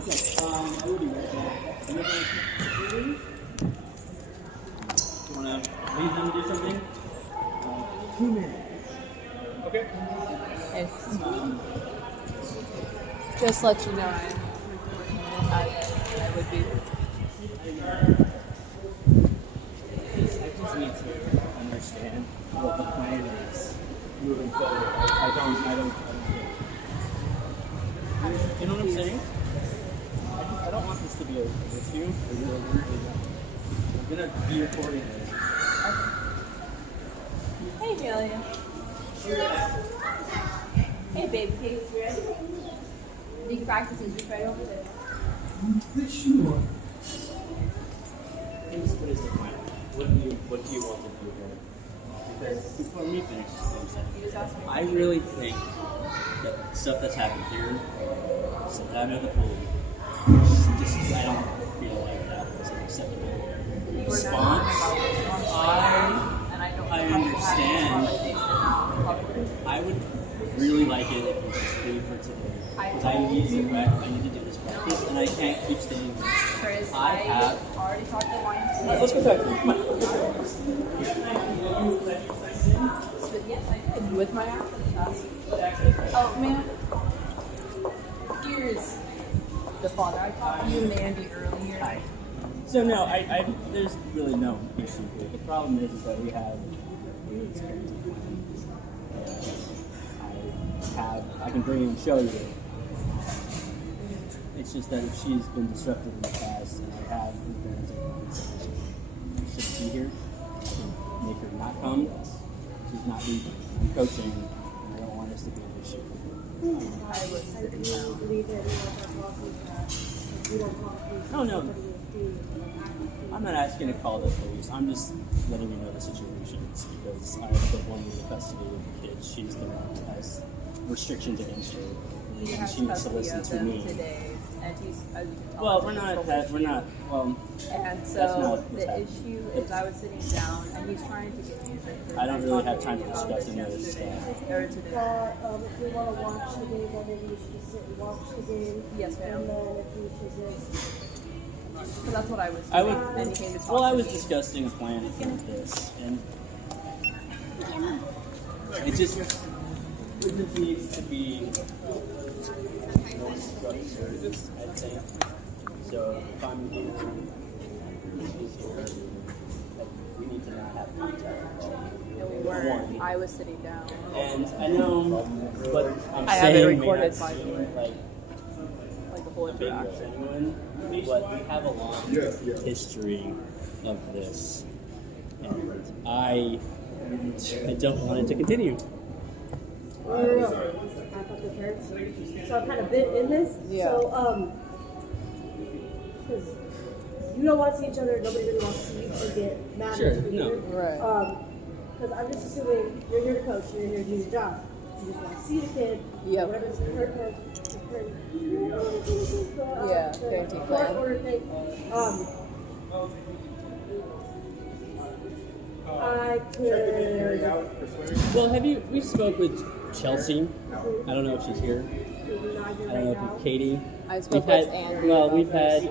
I will be right back. You want to leave them do something? 2 minutes. Okay. Just let you know, I would be. I just need to understand what the plan is moving forward. I don't. You know what I'm saying? I don't want this to be an issue. I'm gonna be recording this. Hey, Julia. Hey, baby, take it ready. Big practices just right over there. Sure. What is the plan? What do you want to do here? Because before me finish, I really think that stuff that's happened here, stuff out of the pool, I don't feel like that was an acceptable response. I understand. I would really like it if you just leave for today. Because I need to do this practice, and I can't keep staying here. Chris, I have already talked to one. Let's go talk to him. Yes, I did. With my accent class. Oh, man. Here's the father. I talked to you and Andy earlier. Hi. So no, there's really no issue here. The problem is that we have I can bring it and show you. It's just that if she's been disruptive in the past, and I have she shouldn't be here. I can make her not come. She's not leaving. I'm coaching, and I don't want this to be an issue. No. I'm not asking to call the police. I'm just letting you know the situations because I'm the one with the custody of the kids. She's the one who has restrictions against her, and she needs to listen to me. Today, and he's, as you can tell, Well, we're not. And so the issue is, I was sitting down, and he's trying to get music. I don't really have time to discuss any of this stuff. Or today. If we want to watch the game, then maybe you should just sit and watch the game. Yes, ma'am. And then if you should just... So that's what I was doing. And he came to talk Well, I to was me. discussing a plan for this, and it just needs to be more structured, I think. So if I'm here, she's here, we need to not have contact. And we weren't. I was sitting down. And I know, but I'm I have saying it may recorded not by seem me. like The whole a big deal interaction. to anyone, but we have a long history of this, and I don't want it to continue. No. I thought the parents. So I've kind of been in this. Yeah. So, because you don't want to see each other, nobody really wants to see you two get mad Sure, at each no. other. Right. Because I'm just assuming you're here to coach, you're here to do your job. You just want to see the kid. Yep. Whatever this parenting parenting plan. order thing. I could. Well, we spoke with Chelsea. I don't know if she's here. I don't know if Katie. I spoke with Andy. Well, we've had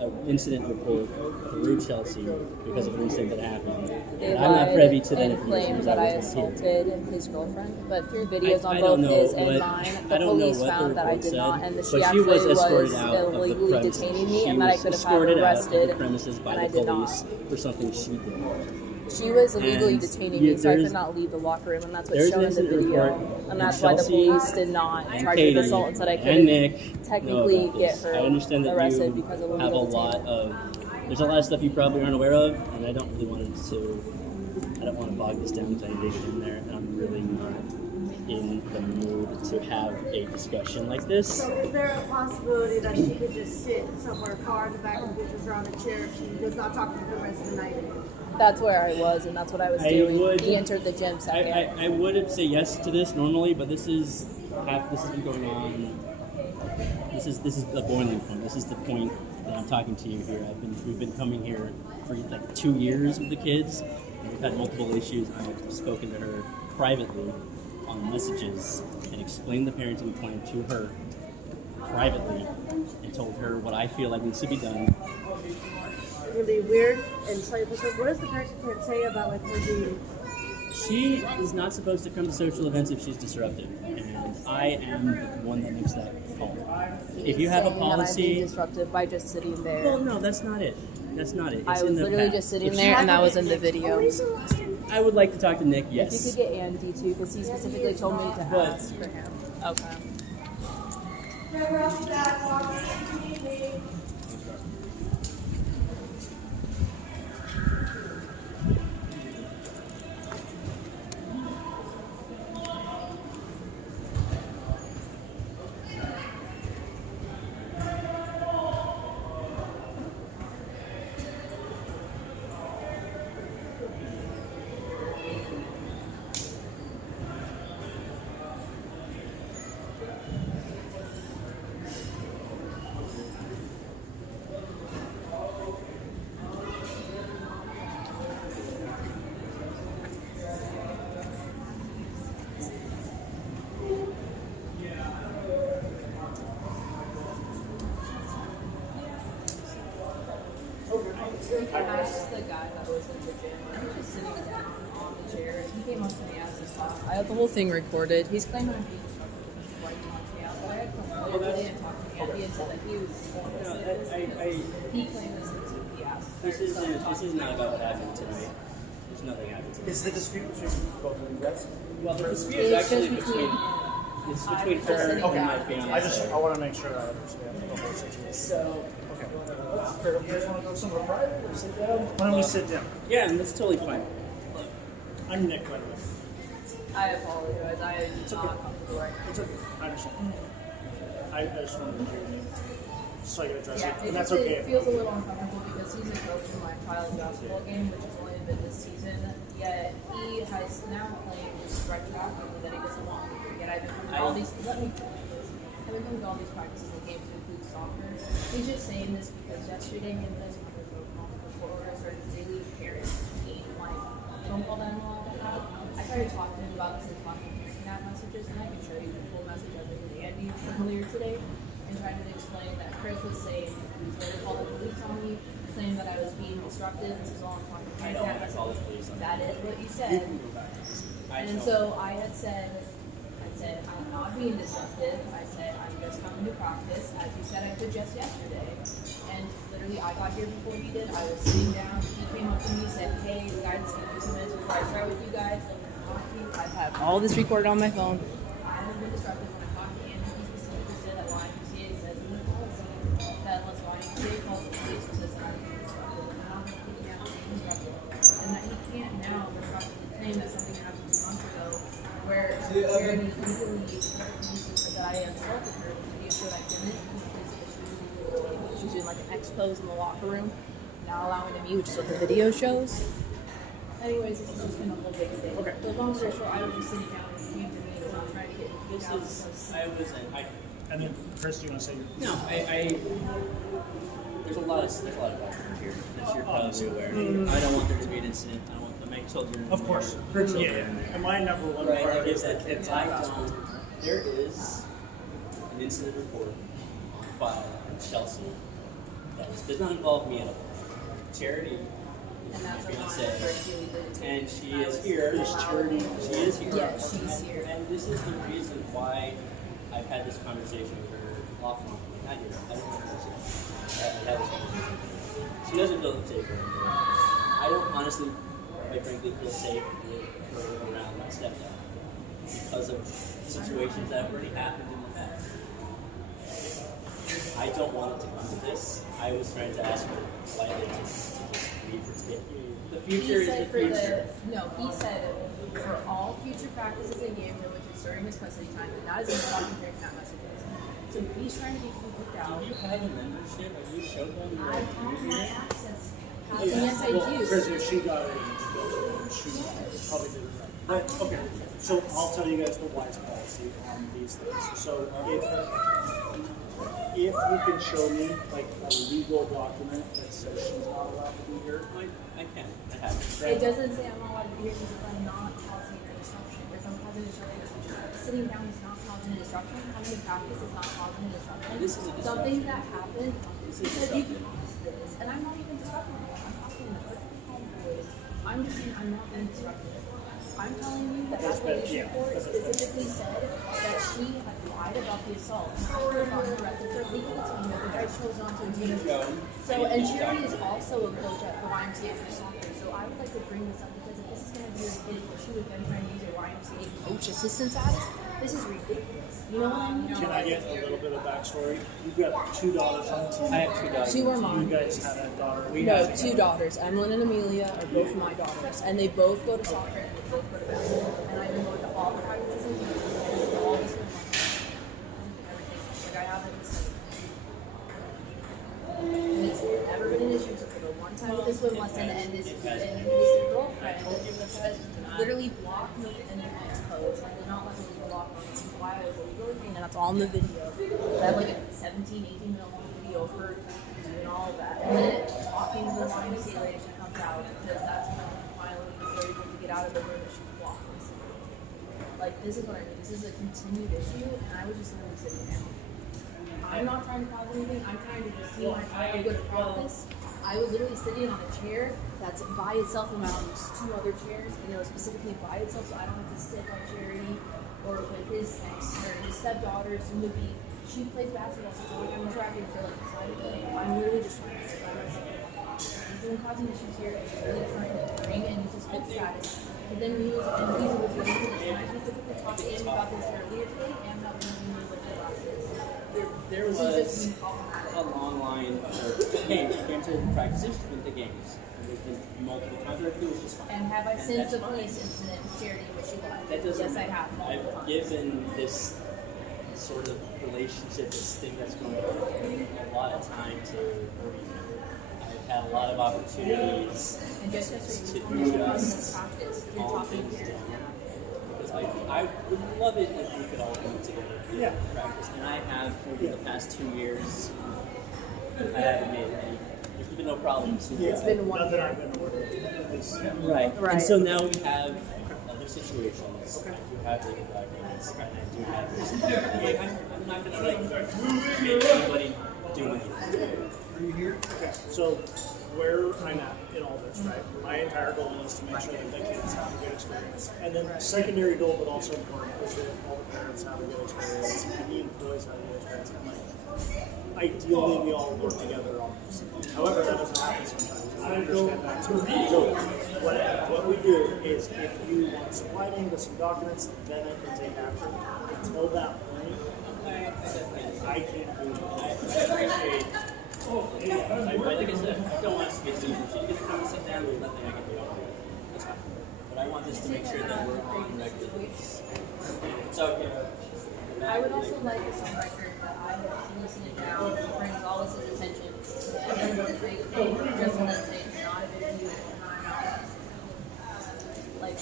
an incident report through Chelsea because of an incident that happened. They I'm not lied privy to that and claimed that I assaulted his girlfriend, but through videos on I both don't know his and what- mine, I the don't know police what the found that I report did not, said, and that but she she actually was escorted was out of the illegally premises. detaining me, She and that I was could have had escorted her out of the arrested, premises by and I the did police not. for something she did. She was illegally And detaining me, so I there's- could not leave the locker room, and that's what's there's shown an in the incident video. report, And that's and why the Chelsea police did not and charge me with Katie assault and said I and couldn't Nick technically know about get this. her I understand that arrested you because of have a illegal lot detaining. of. There's a lot of stuff you probably aren't aware of, and I don't really want I don't want to bog this down because I dig it in there, and I'm really not in the mood to have a discussion like this. So is there a possibility that she could just sit somewhere far in the back and just around a chair if she does not talk to her the rest of the night? That's where I was, and that's what I was doing. He entered the gym second. I would have said yes to this normally, but this has been going on. This is the boiling point. This is the point that I'm talking to you here. We've been coming here for like 2 years with the kids, and we've had multiple issues. I've spoken to her privately on messages and explained the parenting plan to her. privately and told her what I feel like needs to be done. It's gonna be weird and slightly frustrating. What does the parent say about like her being? She is not supposed to come to social events if she's disruptive, and I am the one that makes that call. If you have a Saying that I'm being policy, disruptive by just sitting there. well, no, that's not it. That's not it. It's I in was the literally past. just sitting If there, you- and that was in the video. I would like to talk to Nick. If you Yes. could get Andy too, because he specifically told me to But- ask for him. Okay. And I was the guy that was in the gym. I was just sitting down on the chair. He came up to me as this talk. I had the whole thing recorded. He's claiming I'm being disruptive, which is why he wants me out. But I had come earlier today and talked to Andy and said that he was he claimed this thing to he asked. This is not about what happened tonight. There's nothing happened tonight. Is the dispute between both of you guys? Well, the dispute is actually between her and my family. I want to make sure I understand the whole situation. So, Okay. You guys want to go somewhere private or sit down? Why don't we sit down? yeah, and that's totally fine. I'm Nick, by the way. I apologize. I did not come to the right. It's okay. I understand. I just wanted to hear your name. Just so I can address Yeah, it. And that's okay. It feels a little uncomfortable because he's a coach in my child's basketball game, which has only been this season. Yet he has now claimed retroactively that he doesn't want me. Yet I've been coming to all these. Let me finish this. I've been coming to all these practices and games to include soccer. He's just saying this because yesterday him and his mother broke off before orders started daily parent team like phone call dialogue. I tried to talk to him about this and talking Snap messages, and I can show you the full message I did with Andy earlier today, and trying to explain that Chris was saying he was going to call the police on me, saying that I was being disruptive. This is all I'm talking I don't want to call the police on you. That is what you said. And so I had said, I'm not being disruptive. I said, I'm just coming to practice, as you said I could just yesterday. And literally, I got here before he did. I was sitting down. He came up to me and said, hey, guys, can you do some minutes before I start with you guys? I have all this recorded on my phone. I haven't been disruptive when I talked to Andy. He specifically said that YMCA says in the policy that unless YMCA calls the police and says that I'm being disruptive, and I'm not kicking out being disruptive. And that he can't now retroactively claim that something happened 2 months ago where Charity legally that I insulted her with the video showed I didn't. She was doing like an expose in the locker room, now allowing me, which is what the video shows. Anyways, this has just been a whole big thing. Okay. But long story short, I was just sitting down and came to me and I'm trying to get This out is, I was, And then, Chris, do you want to say your no, there's a lot of factors here that you're probably aware. I don't want there to be an incident. I don't want my children. Of course. Her children. Yeah. And my number one Right, I priority get is that. the kids. There is an incident report filed in Chelsea that does not involve me at all. Charity, and that's my a lot fiance, where she did it. and she is here. Is Charity? She is here. Yeah, she's here. And this is the reason why I've had this conversation with her offline. Not here. I don't want her to say. I've had this conversation. She doesn't feel safe around here. I don't honestly, quite frankly, feel safe with her around my stepdad because of situations that have already happened in the past. I don't want it to come to this. I was trying to ask her politely to just leave for today. The future is the future. He said for all future practices in Ymca, which is during his custody time, and that is in the talking during that messages. So he's trying to get people kicked out. Do you have a membership? Are you showed them your I have my here? access. Yeah. Yes, I Well, do. Chris, if she got it, she probably did it right. But, okay, so I'll tell you guys the wise policy on these things. So if you can show me like a legal document that says she's not allowed to be here, I can. I have it. It doesn't say I'm not allowed to be here because I'm not causing a disruption. from causing disruption. Sitting down is not causing a disruption. Having a practice is not causing a disruption. This is a disruption. Something that happened This is because you disruptive. caused this, and I'm not even disrupting you. I'm talking in the personal voice. I'm just saying I'm not being disruptive. I'm telling you that that police report specifically said that she had lied about the assault. And I would have gotten arrested for legal team that the guy chose not to do. So, and Charity is also a coach at the YMCA for soccer. So I would like to bring this up because if this is going to be a big issue with them trying to use a YMCA coach assistant status, this is ridiculous. You know what I mean? Can I get a little bit of backstory? You've got 2 daughters on the team. I have 2 daughters. Two are You mine. guys have a daughter. No, 2 daughters. Emlyn and Amelia are both my daughters, and they both go to soccer and they both go to basketball. And I've been going to all the practices and games, all this with everything. Like I haven't missed and it's never been an issue except for the one time with this swim lesson and his girlfriend literally blocked me in an ex-post. I did not let me block me. This is why I was illegally detained, and that's all in the video. I have like a 17, 18 minute long video of her doing all of that. And then talking to the YMCA lady, she comes out because that's when finally we were able to get out of the room and she blocked me. Like, this is what I mean. This is a continued issue, and I was just literally sitting down. I'm not trying to cause anything. I'm trying to just see when I try to go to practice. I was literally sitting on a chair that's by itself around 2 other chairs, and it was specifically by itself, so I don't have to sit on Charity or with his stepdaughter, soon to be. She plays basketball, so it's like I'm interacting with her like inside of it. I'm literally just trying to sit by myself. He's been causing issues here, and he's really trying to bring in his good status. But then he was really good at this, and I specifically talked to him about this earlier today, and about bringing me with the glasses. There was a long line of games. She came to practices, she went to games. And there's been multiple times where it was just fine. And have I And since that's the fine. police incident with Charity where she lied? That doesn't Yes, I matter. have. Multiple I've times. given this sort of relationship, this thing that's going on, a lot of time to breathe. I've had a lot of opportunities And just yesterday, to you told me about this just practice. You're calm talking things here. down. Because I would love it if we could all come together Yeah. and practice. And I have for the past 2 years. I haven't made any. There's been no problems. It's been 1 Nothing year. I've been aware of. It's- Right. Right. And so now we have other situations. I do have legal documents, and I do have this. Like, I'm not going to make anybody do anything. Are you here? Okay. So where I'm at in all this, right? My entire goal is to make sure that the kids have a good experience. And then the secondary goal, but also important, is that all the parents have a good experience and the employees have a good experience. And like, ideally, we all work together on this. However, that doesn't happen sometimes. I understand that too. So what we do is if you want to supply me with some documents, then I can take action. Until that point, I can't do it. I appreciate. Like I said, I don't want us to get too much. You can come and sit there, there's nothing I can do. That's fine. But I want this to make sure that we're on record. It's okay. I would also like this on record that I have listened down, brings all this to his attention. And then just want to say it's not a big deal, and I'm not. Like,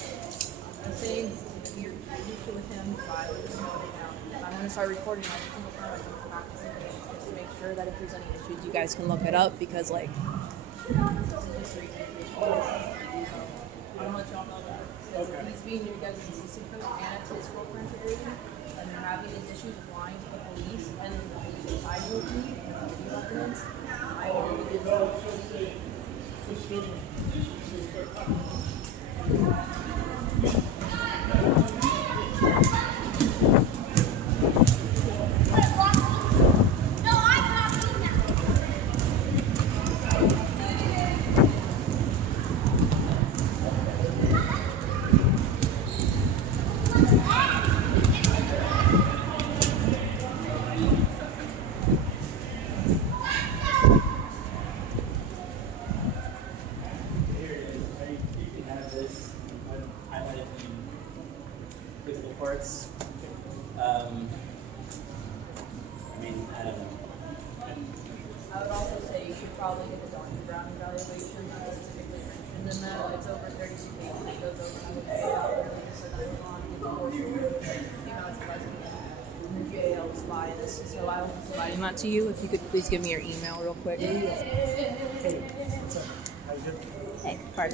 I'm saying you're issue with him, so I would just note it down. I'm going to start recording every single time I come to practice and games just to make sure that if there's any issues, you guys can look it up because, like, this is just ridiculous. I want to let y'all know that. Because if he's being your guys' assistant coach and it's his girlfriend to do, and they're having these issues of lying to the police, and then the police are siding with me, and the documents, I will give you You can have this. I highlighted the critical parts. I mean, I don't know. I would also say you should probably get the Dr. Brown evaluation because it's typically mentioned in that. It's over 32 pages. It goes over how to pay out really so that you want to get the course you know, it's lesson. The jail is biased. So I will be providing that to you. If you could please give me your email real quick. Hey, what's up? How you doing? Hey, pardon.